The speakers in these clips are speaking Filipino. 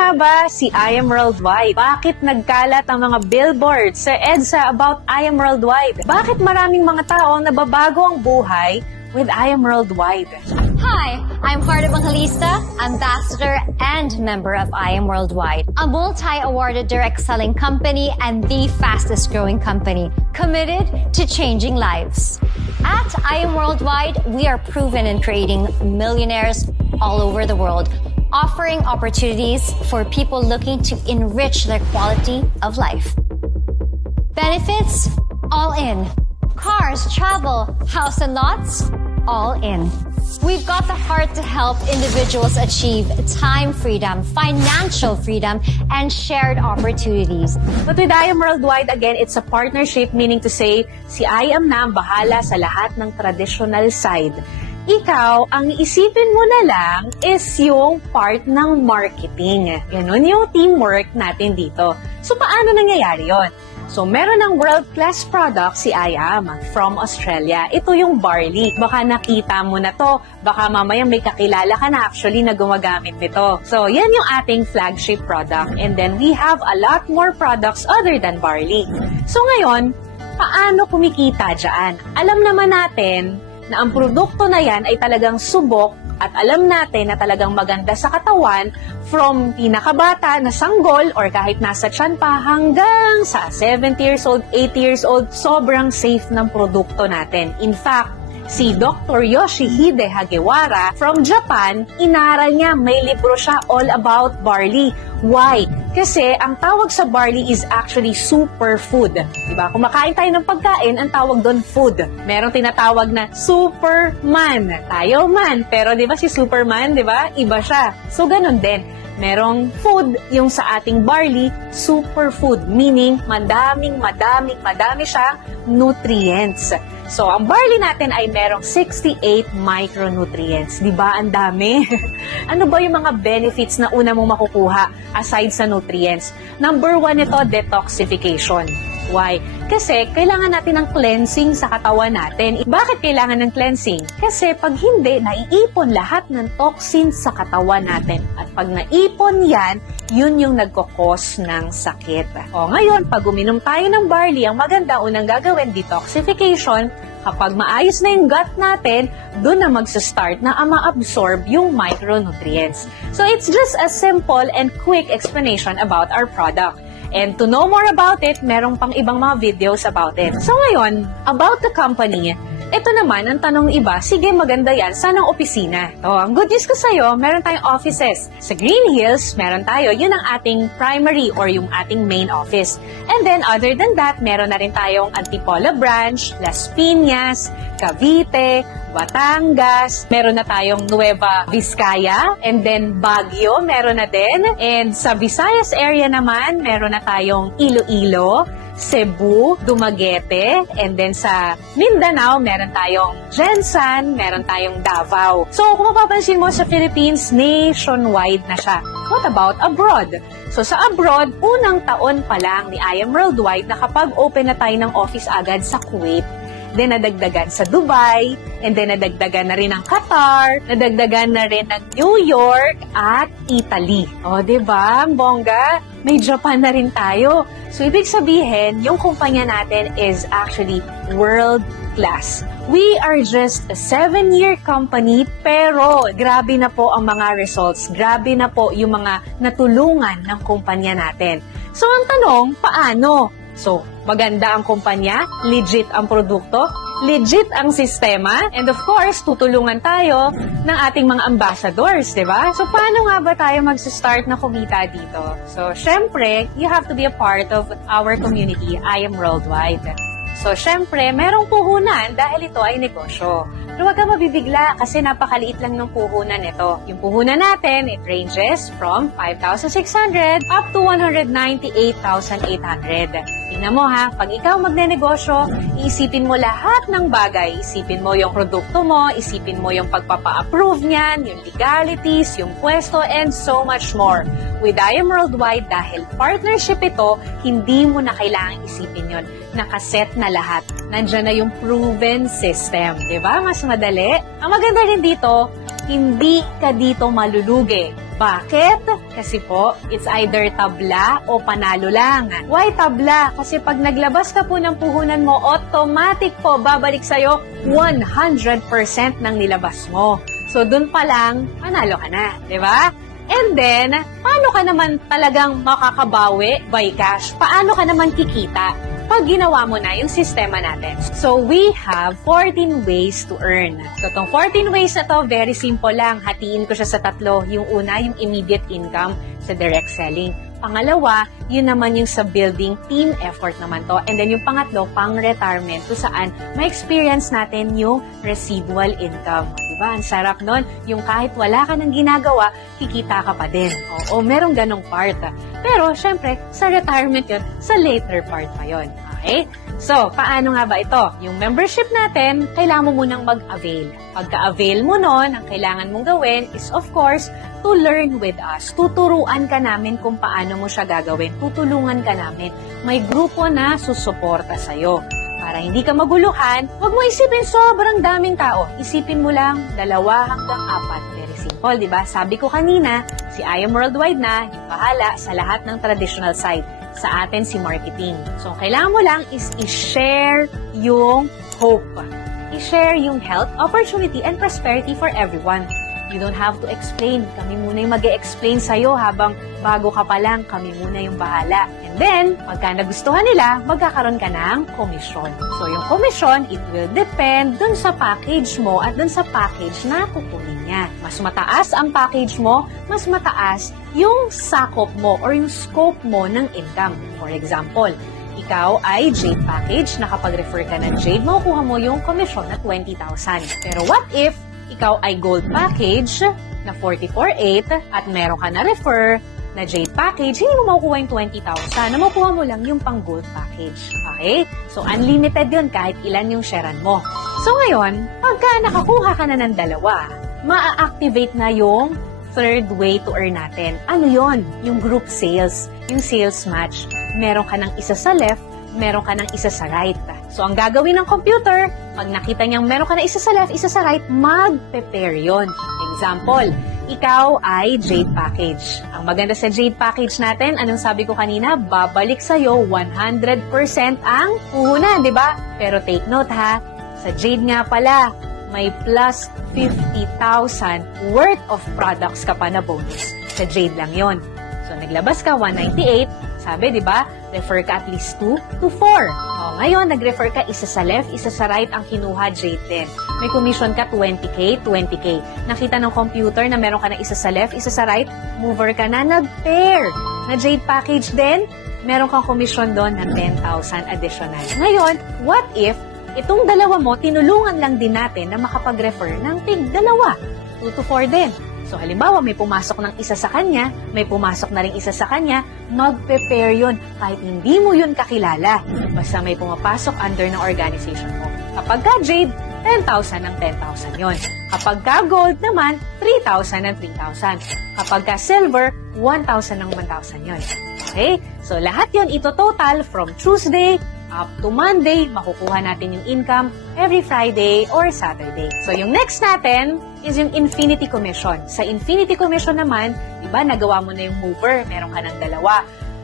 nga ba si I Am Worldwide? Bakit nagkalat ang mga billboards sa EDSA about I Am Worldwide? Bakit maraming mga tao nababago ang buhay with I Am Worldwide? Hi, I'm Carla Evangelista, ambassador and member of I Am Worldwide, a multi-awarded direct selling company and the fastest growing company committed to changing lives. At I Am Worldwide, we are proven in creating millionaires all over the world, offering opportunities for people looking to enrich their quality of life. Benefits, all in. Cars, travel, house and lots, all in. We've got the heart to help individuals achieve time freedom, financial freedom, and shared opportunities. But with I Am Worldwide, again, it's a partnership, meaning to say, si I Am na ang bahala sa lahat ng traditional side. Ikaw, ang isipin mo na lang is yung part ng marketing. Ganun yung teamwork natin dito. So, paano nangyayari yon? So, meron ng world-class product si I Am from Australia. Ito yung barley. Baka nakita mo na to. Baka mamaya may kakilala ka na actually na gumagamit nito. So, yan yung ating flagship product. And then, we have a lot more products other than barley. So, ngayon, paano kumikita dyan? Alam naman natin na ang produkto na yan ay talagang subok at alam natin na talagang maganda sa katawan from pinakabata na sanggol or kahit nasa tiyan pa hanggang sa 70 years old, 80 years old, sobrang safe ng produkto natin. In fact, si Dr. Yoshihide Hagiwara from Japan, inaral niya, may libro siya all about barley. Why? Kasi ang tawag sa barley is actually superfood. Diba? Kung makain tayo ng pagkain, ang tawag doon food. Merong tinatawag na Superman. Tayo man. Pero diba si Superman, diba? Iba siya. So ganun din. Merong food, yung sa ating barley, superfood. Meaning, madami siyang nutrients. So, ang barley natin ay merong 68 micronutrients. Di ba? Ang dami. Ano ba yung mga benefits na una mong makukuha aside sa nutrients? Number 1 ito, detoxification. Why? Kasi kailangan natin ng cleansing sa katawan natin. Bakit kailangan ng cleansing? Kasi pag hindi, naiipon lahat ng toxins sa katawan natin. At pag naipon yan, yun yung nagkukos ng sakit. O ngayon, pag uminom tayo ng barley, ang maganda unang gagawin, detoxification. Kapag maayos na yung gut natin, doon na magsa-start na ma-absorb yung micronutrients. So it's just a simple and quick explanation about our product. And to know more about it, merong pang ibang mga videos about it. So ngayon, about the company, ito naman, ang tanong iba, sige maganda yan, saan ang opisina? Ang good news ko sa'yo, meron tayong offices. Sa Green Hills, meron tayo, yun ang ating primary or yung ating main office. And then other than that, meron na rin tayong Antipolo branch, Las Piñas, Cavite, Batangas, meron na tayong Nueva Vizcaya, and then Baguio, meron na din. And sa Visayas area naman, meron na tayong Iloilo, Cebu, Dumaguete, and then sa Mindanao, meron tayong Jensan, meron tayong Davao. So, kung mapapansin mo sa Philippines, nationwide na siya. What about abroad? So, sa abroad, unang taon pa lang ni I Am Worldwide na kapag open na tayo ng office agad sa Kuwait, then nadagdagan sa Dubai, and then nadagdagan na rin ng Qatar, nadagdagan na rin ng New York at Italy. O, diba? Ang bongga, may Japan na rin tayo. So, ibig sabihin, yung kumpanya natin is actually world class. We are just a 7-year company, pero grabe na po ang mga results. Grabe na po yung mga natulungan ng kumpanya natin. So, ang tanong, paano? So, maganda ang kumpanya, legit ang produkto, legit ang sistema, and of course, tutulungan tayo ng ating mga ambassadors, di ba? So, paano nga ba tayo mag-start na kumita dito? So, syempre, you have to be a part of our community, I Am Worldwide. So, syempre, merong puhunan dahil ito ay negosyo. Pero huwag ka mabibigla kasi napakaliit lang ng puhunan ito. Yung puhunan natin, it ranges from 5,600 up to 198,800. Tingnan mo ha, pag ikaw magnenegosyo, iisipin mo lahat ng bagay. Isipin mo yung produkto mo, isipin mo yung pagpapa-approve niyan, yung legalities, yung pwesto, and so much more. With I Am Worldwide, dahil partnership ito, hindi mo na kailangang isipin yon. Nakaset na lahat. Nandiyan na yung proven system. Diba? Mas madali. Ang maganda rin dito, hindi ka dito malulugi. Bakit? Kasi po, it's either tabla o panalo lang. Why tabla? Kasi pag naglabas ka po ng puhunan mo, automatic po babalik sa'yo 100% ng nilabas mo. So, dun pa lang, panalo ka na. Diba? And then, paano ka naman talagang makakabawi by cash? Paano ka naman kikita pag ginawa mo na yung sistema natin? So, we have 14 ways to earn. So, itong 14 ways na to, very simple lang. Hatiin ko siya sa tatlo. Yung una, yung immediate income sa direct selling. Pangalawa, yun naman yung sa building team effort naman to. And then yung pangatlo, pang-retirement, kung saan ma-experience natin yung residual income. Diba? Ang sarap nun. Yung kahit wala ka nang ginagawa, kikita ka pa din. Oo, merong ganong part. Pero, syempre, sa retirement yun, sa later part pa yun. Okay? So, paano nga ba ito? Yung membership natin, kailangan mo munang mag-avail. Pagka-avail mo nun, ang kailangan mong gawin is, of course, to learn with us. Tuturuan ka namin kung paano mo siya gagawin. Tutulungan ka namin. May grupo na susuporta sa'yo. Para hindi ka maguluhan, huwag mo isipin sobrang daming tao. Isipin mo lang 2 hanggang 4. Very simple, di ba? Sabi ko kanina, si I Am Worldwide na yung bahala sa lahat ng traditional side. Sa atin, si marketing. So, ang kailangan mo lang is i-share yung hope. I-share yung health, opportunity, and prosperity for everyone. You don't have to explain. Kami muna yung mag-e-explain sa'yo habang bago ka pa lang, kami muna yung bahala. And then, pagka nagustuhan nila, magkakaroon ka ng komisyon. So, yung komisyon, it will depend dun sa package mo at dun sa package na kukunin niya. Mas mataas ang package mo, mas mataas yung sakop mo or yung scope mo ng income. For example, ikaw ay Jade package, nakapag-refer ka ng Jade, makukuha mo yung komisyon na 20,000. Pero what if ikaw ay gold package na 44,800 at meron ka na refer na Jade package, hindi mo makukuha yung 20,000. Na makukuha mo lang yung pang gold package. Okay? So, unlimited yun kahit ilan yung sharean mo. So, ngayon, pagka nakakuha ka na ng 2, ma-activate na yung third way to earn natin. Ano yon? Yung group sales. Yung sales match. Meron ka ng isa sa left, meron ka ng isa sa right. So, ang gagawin ng computer, pag nakita niyang meron ka na isa sa left, isa sa right, mag-prepare yun. Example, ikaw ay Jade package. Ang maganda sa Jade package natin, anong sabi ko kanina, babalik sa'yo 100% ang puhunan, di ba? Pero take note ha, sa Jade nga pala, may plus 50,000 worth of products ka pa na bonus. Sa Jade lang yon. So, naglabas ka 198, sabi, di ba? Refer ka at least 2 to 4. O, ngayon, nag-refer ka isa sa left, isa sa right ang kinuha, Jade din. May commission ka 20K, 20K. Nakita ng computer na meron ka na isa sa left, isa sa right, mover ka na, nag-pair. Na Jade package din, meron kang commission doon ng 10,000 additional. Ngayon, what if itong 2 mo, tinulungan lang din natin na makapag-refer ng tig 2, 2 to 4 din. So, halimbawa, may pumasok ng isa sa kanya, may pumasok na rin isa sa kanya, mag-prepare yun kahit hindi mo yun kakilala. Basta may pumapasok under ng organization mo. Kapag ka Jade, 10,000 ng 10,000 yun. Kapag ka Gold naman, 3,000 ng 3,000. Kapag ka Silver, 1,000 ng 1,000 yun. Okay? So, lahat yun ito total from Tuesday up to Monday, makukuha natin yung income every Friday or Saturday. So, yung next natin is yung Infinity Commission. Sa Infinity Commission naman, diba, nagawa mo na yung mover, meron ka ng 2.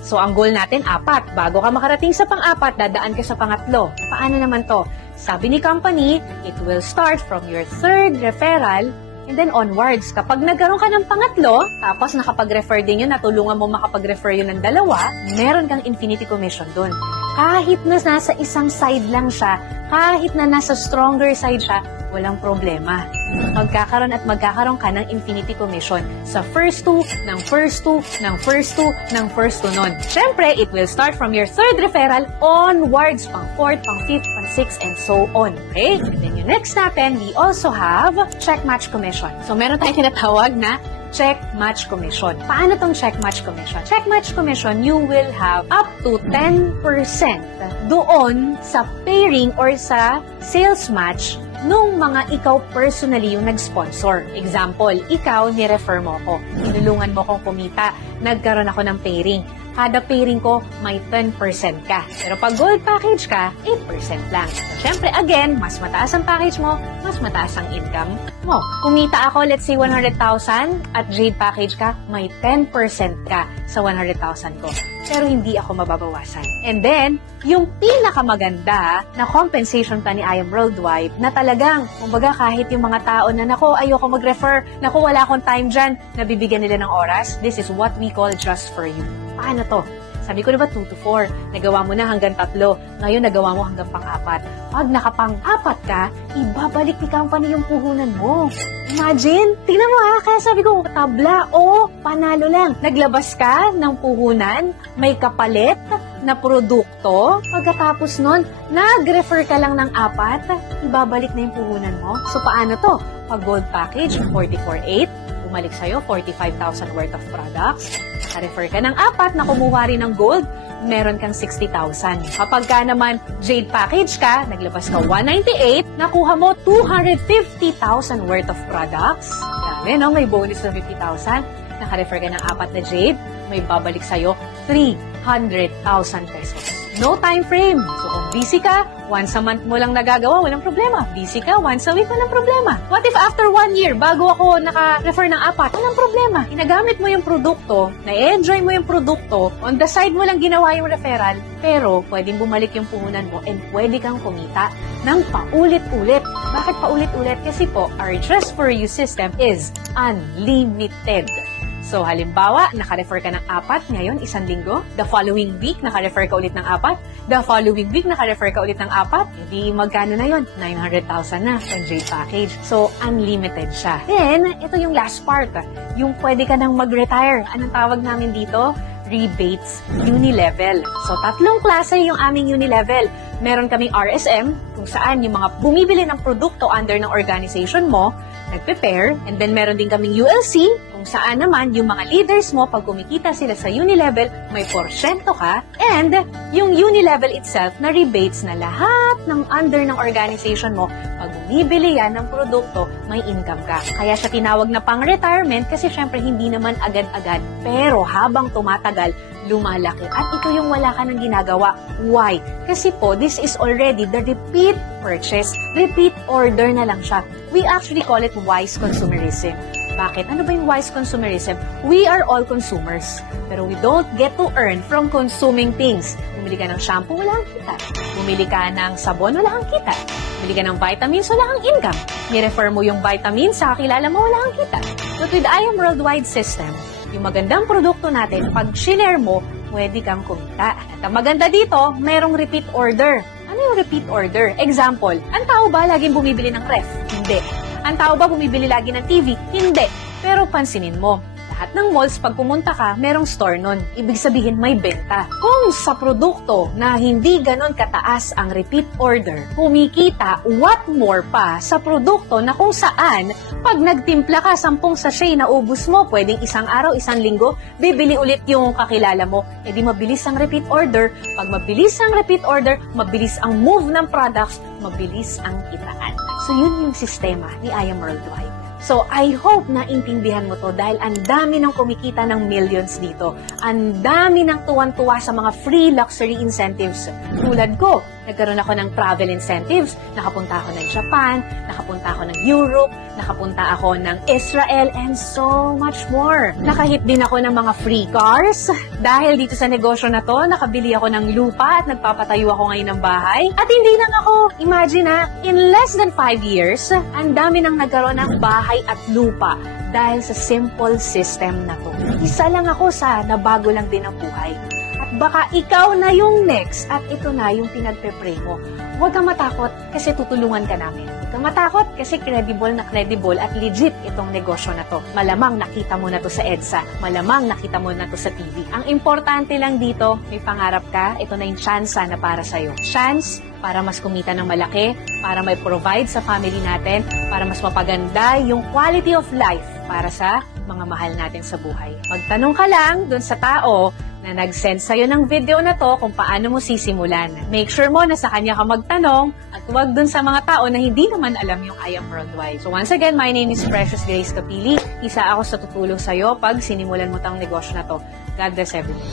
So, ang goal natin, 4. Bago ka makarating sa pang-4, dadaan ka sa pangatlo. Paano naman to? Sabi ni company, it will start from your 3rd referral and then onwards. Kapag nagkaroon ka ng pangatlo, tapos nakapag-refer din yun, natulungan mo makapag-refer yun ng 2, meron kang Infinity Commission dun. Kahit na nasa isang side lang siya, kahit na nasa stronger side siya, walang problema. Magkakaroon at magkakaroon ka ng Infinity Commission sa first 2, ng first 2, ng first 2, ng first 2 nun. Siyempre, it will start from your 3rd referral onwards, pang 4th, pang 5th, pang 6th, and so on. Okay? And then yung next natin, we also have Check Match Commission. So, meron tayong tinatawag na Check Match Commission. Paano tong Check Match Commission? Check Match Commission, you will have up to 10% doon sa pairing or sa sales match nung mga ikaw personally yung nag-sponsor. Example, ikaw, ni-refer mo ako. Tinulungan mo akong kumita. Nagkaroon ako ng pairing. Kada pairing ko, may 10% ka. Pero pag gold package ka, 8% lang. So, syempre, again, mas mataas ang package mo, mas mataas ang income Oh, kumita ako, let's say 100,000 at Jade Package ka, may 10% ka sa 100,000 ko. Pero hindi ako mababawasan. And then, yung pinakamaganda na compensation plan ni I Am Worldwide na talagang, kumbaga kahit yung mga tao na, nako, ayoko mag-refer, nako, wala akong time dyan, nabibigyan nila ng oras, this is what we call just for you. Paano to? Sabi ko, diba, 2 to 4. Nagawa mo na hanggang 3. Ngayon, nagawa mo hanggang pang-4. Pag nakapang-4 ka, ibabalik ni company yung puhunan mo. Imagine, tingnan mo ha, kaya sabi ko, tabla o panalo lang. Naglabas ka ng puhunan, may kapalit na produkto. Pagkatapos nun, nag-refer ka lang ng 4, ibabalik na yung puhunan mo. So, paano to? Pag gold package, 44,800. Bumalik sa'yo, 45,000 worth of products. Naka-refer ka ng 4 na kumuha rin ng gold, meron kang 60,000. Kapag ka naman Jade Package ka, naglabas ka 198, nakuha mo 250,000 worth of products. Dami, no? May bonus na 50,000. Naka-refer ka ng 4 na Jade, may babalik sa'yo 300,000 pesos. No time frame. So kung busy ka, once a month mo lang nagagawa, walang problema. Busy ka, once a week, walang problema. What if after 1 year, bago ako naka-refer ng 4, walang problema. Inagamit mo yung produkto, na-enjoy mo yung produkto, on the side mo lang ginawa yung referral, pero pwedeng bumalik yung puhunan mo and pwede kang kumita ng paulit-ulit. Bakit paulit-ulit? Kasi po, our Just For You system is unlimited. So, halimbawa, naka-refer ka ng 4 ngayon, 1 linggo. The following week, naka-refer ka ulit ng 4. The following week, naka-refer ka ulit ng 4. Hindi magkano na yun? 900,000 na sa Jade Package. So, unlimited siya. Then, ito yung last part. Yung pwede ka nang mag-retire. Anong tawag namin dito? Rebates Unilevel. So, 3 klase yung aming Unilevel. Meron kaming RSM, kung saan yung mga bumibili ng produkto under ng organization mo, nag-prepare. And then, meron din kaming ULC, kung saan naman yung mga leaders mo, pag kumikita sila sa Unilevel, may porsyento ka. And yung Unilevel itself na rebates na lahat ng under ng organization mo, pag bumibili yan ng produkto, may income ka. Kaya siya tinawag na pang-retirement kasi syempre hindi naman agad-agad. Pero habang tumatagal, lumalaki. At ito yung wala ka nang ginagawa. Why? Kasi po, this is already the repeat purchase. Repeat order na lang siya. We actually call it wise consumerism. Bakit? Ano ba yung wise consumerism? We are all consumers. Pero we don't get to earn from consuming things. Bumili ka ng shampoo, wala kang kita. Bumili ka ng sabon, wala kang kita. Bumili ka ng vitamins, wala kang income. Ni-refer mo yung vitamins sa kakilala mo, wala kang kita. But with I Am Worldwide system, yung magandang produkto natin, pag share mo, pwede kang kumita. At ang maganda dito, mayroong repeat order. Ano yung repeat order? Example, ang tao ba laging bumibili ng ref? Hindi. Ang tao ba bumibili lagi ng TV? Hindi. Pero pansinin mo, lahat ng malls, pag pumunta ka, merong store nun. Ibig sabihin, may benta. Kung sa produkto na hindi ganon kataas ang repeat order, kumikita, what more pa sa produkto na kung saan, pag nagtimpla ka, 10 sachet na ubus mo, pwedeng 1 araw, 1 linggo, bibili ulit yung kakilala mo. E di mabilis ang repeat order. Pag mabilis ang repeat order, mabilis ang move ng products, mabilis ang kitaan. So, yun yung sistema ni I Am Worldwide. So, I hope na intindihan mo to dahil ang dami ng kumikita ng millions dito. Ang dami ng tuwan-tuwa sa mga free luxury incentives. Tulad ko, nagkaroon ako ng travel incentives. Nakapunta ako ng Japan, nakapunta ako ng Europe, nakapunta ako ng Israel, and so much more. Nakahit din ako ng mga free cars. Dahil dito sa negosyo na to, nakabili ako ng lupa at nagpapatayo ako ngayon ng bahay. At hindi lang ako, imagine ha, in less than 5 years, ang dami nang nagkaroon ng bahay at lupa dahil sa simple system na to. Isa lang ako sa nabago lang din ang buhay. At baka ikaw na yung next at ito na yung pinagpe-pray mo. Huwag kang matakot kasi tutulungan ka namin. Huwag kang matakot kasi credible at legit itong negosyo na to. Malamang nakita mo na to sa EDSA. Malamang nakita mo na to sa TV. Ang importante lang dito, may pangarap ka, ito na yung chance na para sa'yo. Chance para mas kumita ng malaki, para may provide sa family natin, para mas mapaganda yung quality of life para sa mga mahal natin sa buhay. Magtanong ka lang dun sa tao na nag-send sa'yo ng video na to kung paano mo sisimulan. Make sure mo na sa kanya ka magtanong at huwag dun sa mga tao na hindi naman alam yung I Am Worldwide. So once again, my name is Precious Grace Capili. Isa ako sa tutulong sa'yo pag sinimulan mo tang negosyo na to. God bless everyone.